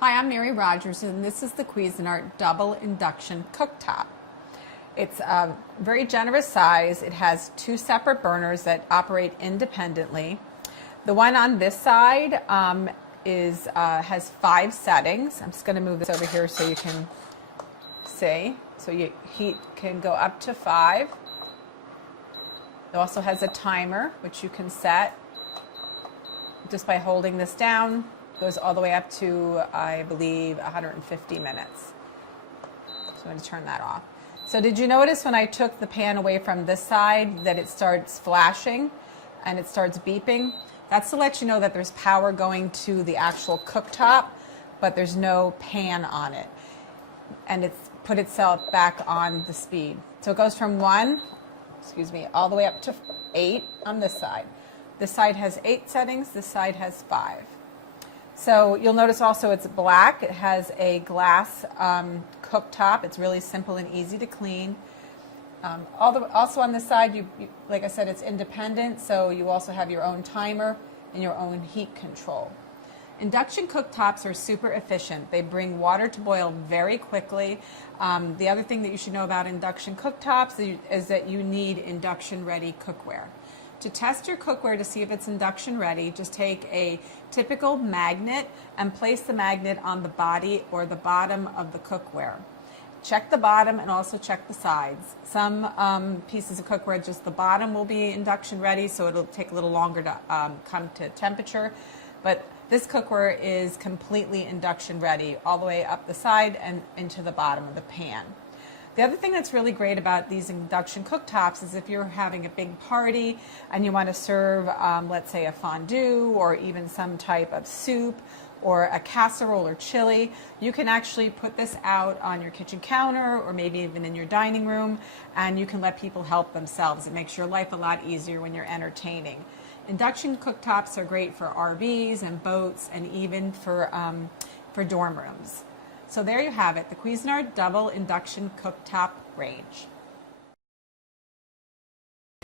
Hi, I'm Mary Rogers, and this is the Cuisinart Double Induction Cooktop. It's a very generous size. It has two separate burners that operate independently. The one on this side has 5 settings. I'm just going to move this over here so you can see. So your heat can go up to 5. It also has a timer, which you can set just by holding this down. It goes all the way up to, I believe, 150 minutes. So I'm going to turn that off. So did you notice when I took the pan away from this side that it starts flashing and it starts beeping? That's to let you know that there's power going to the actual cooktop, but there's no pan on it. And it's put itself back on the speed. So it goes from 1, all the way up to 8 on this side. This side has 8 settings, this side has 5. So you'll notice also it's black. It has a glass cooktop. It's really simple and easy to clean. Also on this side, like I said, it's independent, so you also have your own timer and your own heat control. Induction cooktops are super efficient. They bring water to boil very quickly. The other thing that you should know about induction cooktops is that you need induction-ready cookware. To test your cookware to see if it's induction ready, just take a typical magnet and place the magnet on the body or the bottom of the cookware. Check the bottom and also check the sides. Some pieces of cookware, just the bottom will be induction ready, so it'll take a little longer to come to temperature. But this cookware is completely induction ready, all the way up the side and into the bottom of the pan. The other thing that's really great about these induction cooktops is if you're having a big party and you want to serve, let's say, a fondue or even some type of soup or a casserole or chili, you can actually put this out on your kitchen counter or maybe even in your dining room, and you can let people help themselves. It makes your life a lot easier when you're entertaining. Induction cooktops are great for RVs and boats and even for dorm rooms. So there you have it, the Cuisinart Double Induction Cooktop range.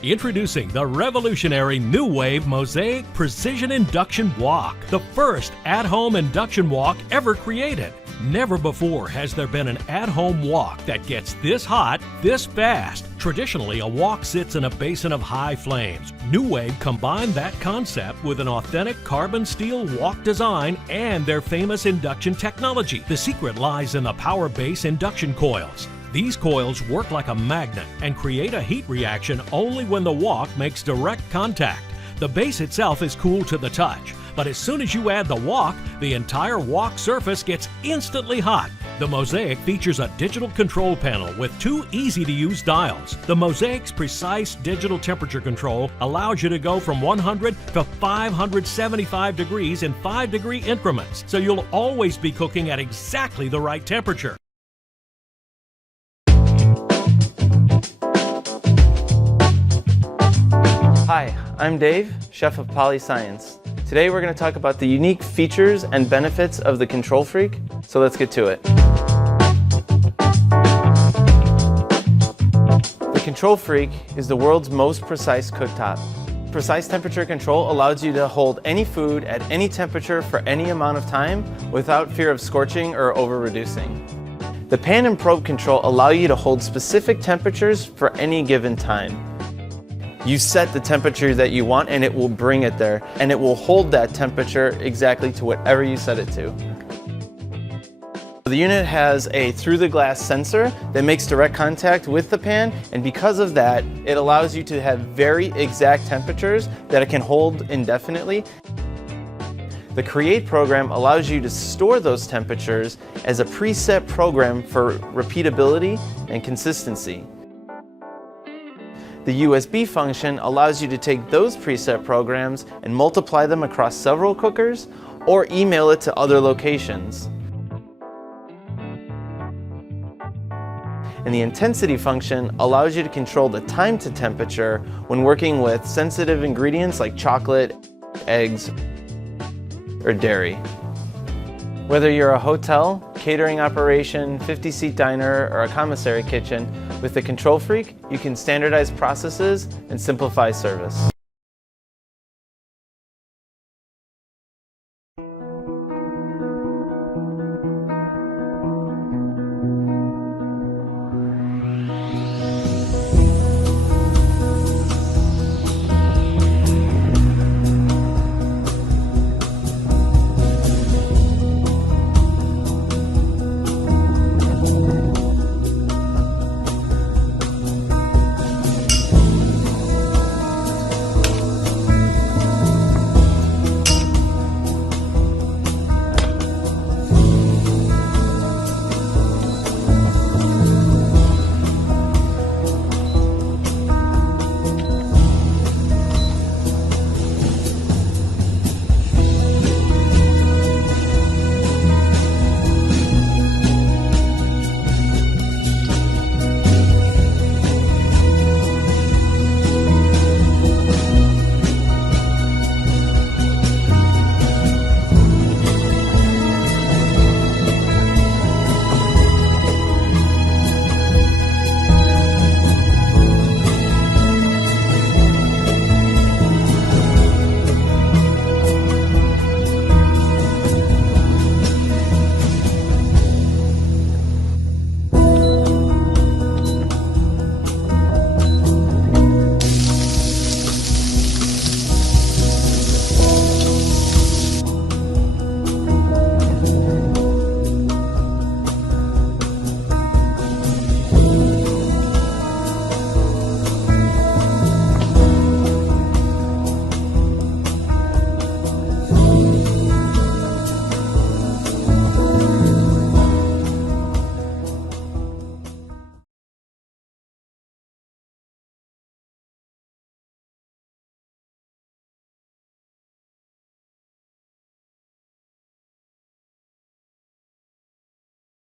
Introducing the revolutionary New Wave Mosaic Precision Induction Wok, the first at-home induction wok ever created. Never before has there been an at-home wok that gets this hot, this fast. Traditionally, a wok sits in a basin of high flames. New Wave combined that concept with an authentic carbon steel wok design and their famous induction technology. The secret lies in the power base induction coils. These coils work like a magnet and create a heat reaction only when the wok makes direct contact. The base itself is cool to the touch, but as soon as you add the wok, the entire wok surface gets instantly hot. The Mosaic features a digital control panel with 2 easy-to-use dials. The Mosaic's precise digital temperature control allows you to go from 100 to 575 degrees in 5-degree increments, so you'll always be cooking at exactly the right temperature. Hi, I'm Dave, chef of Polyscience. Today we're going to talk about the unique features and benefits of the Control Freak, so let's get to it. The Control Freak is the world's most precise cooktop. Precise temperature control allows you to hold any food at any temperature for any amount of time without fear of scorching or over-reducing. The pan and probe control allow you to hold specific temperatures for any given time. You set the temperature that you want and it will bring it there, and it will hold that temperature exactly to whatever you set it to. The unit has a through-the-glass sensor that makes direct contact with the pan, and because of that, it allows you to have very exact temperatures that it can hold indefinitely. The Create program allows you to store those temperatures as a preset program for repeatability and consistency. The USB function allows you to take those preset programs and multiply them across several cookers or email it to other locations. And the intensity function allows you to control the time to temperature when working with sensitive ingredients like chocolate, eggs, or dairy. Whether you're a hotel, catering operation, 50-seat diner, or a commissary kitchen, with the Control Freak, you can standardize processes and simplify service.